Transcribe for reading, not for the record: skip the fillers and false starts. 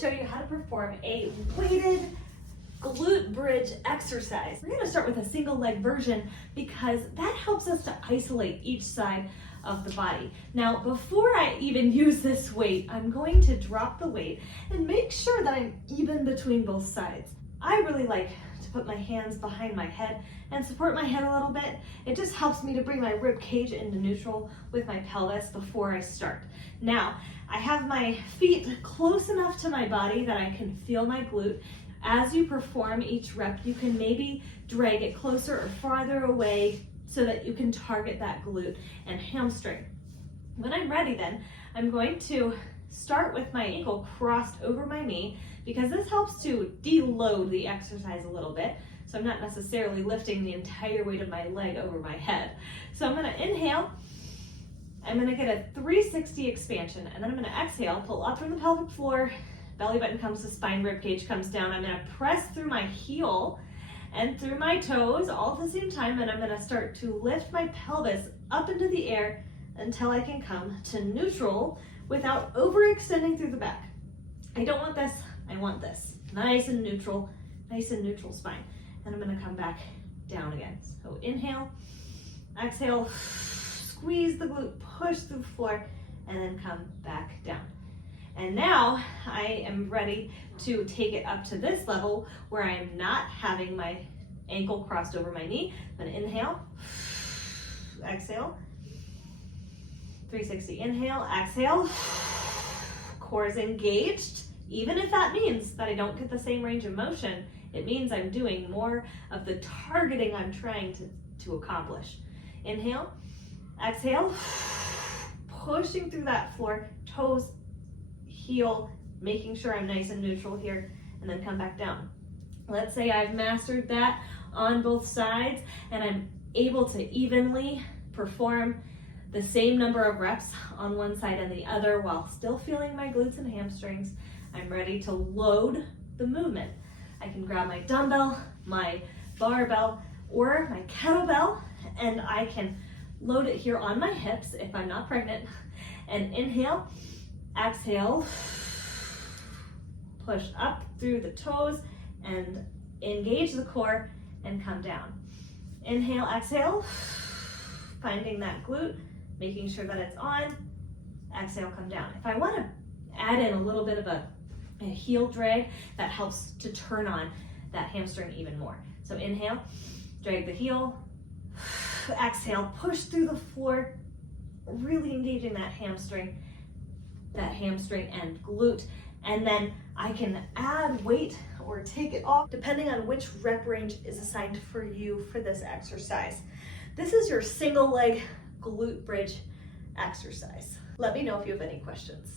show you how to perform a weighted glute bridge exercise. We're gonna start with a single leg version because that helps us to isolate each side of the body. Now, before I even use this weight, I'm going to drop the weight and make sure that I'm even between both sides. I really like to put my hands behind my head and support my head a little bit. It just helps me to bring my rib cage into neutral with my pelvis before I start. Now, I have my feet close enough to my body that I can feel my glute. As you perform each rep, you can maybe drag it closer or farther away so that you can target that glute and hamstring. When I'm ready then, I'm going to start with my ankle crossed over my knee because this helps to deload the exercise a little bit. So I'm not necessarily lifting the entire weight of my leg over my head. So I'm gonna inhale, I'm gonna get a 360 expansion, and then I'm gonna exhale, pull up from the pelvic floor, belly button comes to spine, rib cage comes down. I'm gonna press through my heel and through my toes all at the same time, and I'm gonna start to lift my pelvis up into the air until I can come to neutral without overextending through the back. I don't want this, I want this. Nice and neutral spine. And I'm gonna come back down again. So inhale, exhale, squeeze the glute, push through the floor, and then come back down. And now I am ready to take it up to this level where I'm not having my ankle crossed over my knee. I'm gonna inhale, exhale, 360, inhale, exhale, core is engaged. Even if that means that I don't get the same range of motion, it means I'm doing more of the targeting I'm trying to accomplish. Inhale, exhale, pushing through that floor, toes, heel, making sure I'm nice and neutral here, and then come back down. Let's say I've mastered that on both sides and I'm able to evenly perform the same number of reps on one side and the other while still feeling my glutes and hamstrings. I'm ready to load the movement. I can grab my dumbbell, my barbell, or my kettlebell, and I can load it here on my hips if I'm not pregnant. And inhale, exhale, push up through the toes and engage the core and come down. Inhale, exhale, finding that glute, making sure that it's on. Exhale, come down. If I want to add in a little bit of a heel drag, that helps to turn on that hamstring even more. So inhale, drag the heel, exhale, push through the floor, really engaging that hamstring and glute. And then I can add weight or take it off depending on which rep range is assigned for you for this exercise. This is your single leg glute bridge exercise. Let me know if you have any questions.